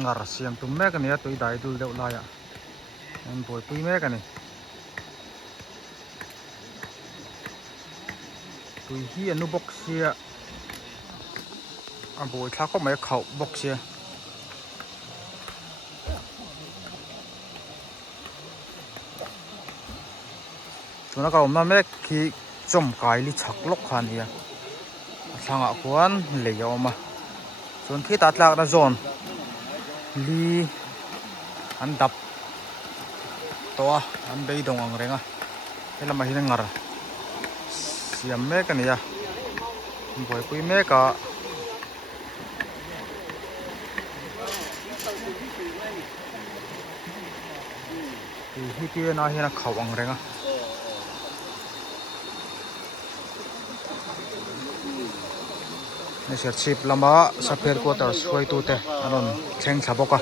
ngar siam tum me kan ya tui dai dul deuh lai ah en boi pui me kan ni tui hi anu box sia a boi thla ko mai khau box sia tuna ka om na me khi chom kai li chak lok khan ya thanga khuan le yawma chon khi ta tlak na zone li an dap to an bei dong ang renga hela ma hin ngar siam me kan ya boi pui me ka hi ki na hi na khau ang renga ne ser chip lama sapher quarter suai tu te anon theng thaboka